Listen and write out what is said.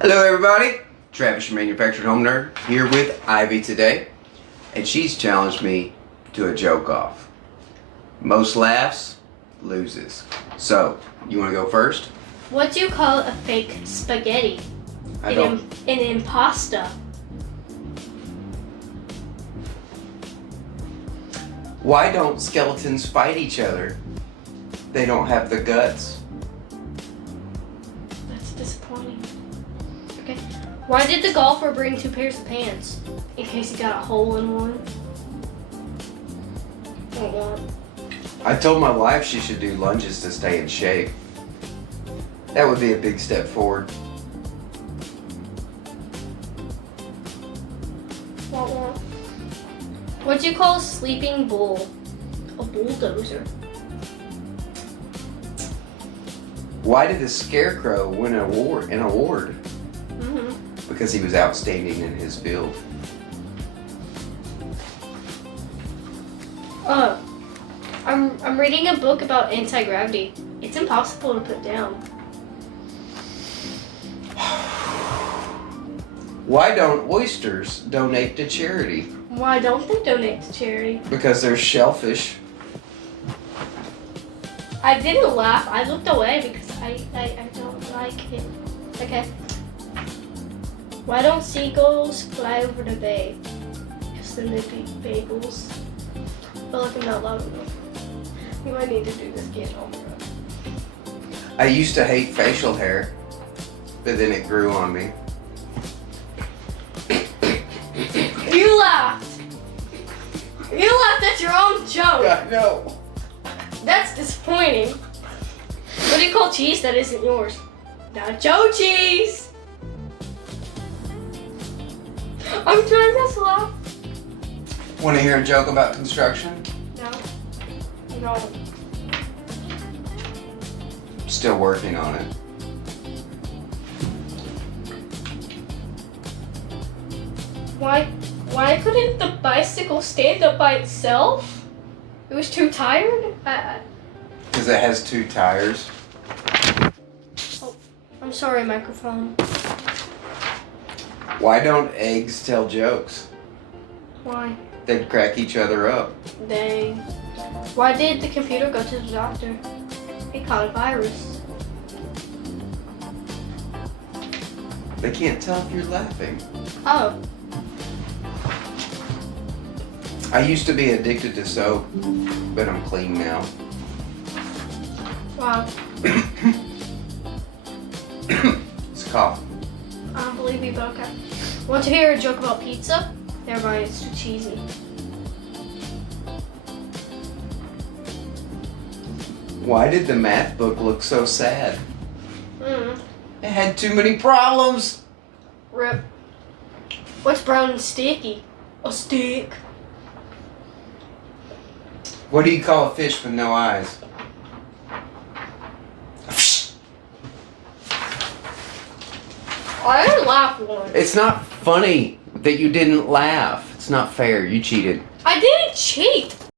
Hello everybody, Travis your Manufactured Home Nerd here with Ivy today, and she's challenged me to a joke off. Most laughs, loses. So, you want to go first? What do you call a fake spaghetti? An impasta. Why don't skeletons fight each other? They don't have the guts. That's disappointing. Okay. Why did the golfer bring 2 pairs of pants? In case he got a hole in one. I told my wife she should do lunges to stay in shape. That would be a big step forward. What do you call a sleeping bull? A bulldozer. Why did the Scarecrow win an award? Mm-hmm. Because he was outstanding in his field. I'm reading a book about anti-gravity. It's impossible to put down. Why don't oysters donate to charity? Why don't they donate to charity? Because they're shellfish. I didn't laugh. I looked away because I don't like it. Okay. Why don't seagulls fly over the bay? Because then they beat bagels. But like I'm not loud enough. You might need to do this again. Oh my god. I used to hate facial hair, but then it grew on me. You laughed! You laughed at your own joke! I know. That's disappointing. What do you call cheese that isn't yours? Nacho cheese! I'm trying not to laugh. Want to hear a joke about construction? No. No. Still working on it. Why couldn't the bicycle stand up by itself? It was too tired? Because it has 2 tires. Oh, I'm sorry, microphone. Why don't eggs tell jokes? Why? They'd crack each other up. Dang. Why did the computer go to the doctor? It caught a virus. They can't tell if you're laughing. Oh. I used to be addicted to soap, but I'm clean now. Wow. It's cough. I don't believe you, but okay. Want to hear a joke about pizza? Never mind, it's too cheesy. Why did the math book look so sad? Mm. It had too many problems. Rip. What's brown and sticky? A stick. What do you call a fish with no eyes? I didn't laugh once. It's not funny that you didn't laugh. It's not fair. You cheated. I didn't cheat.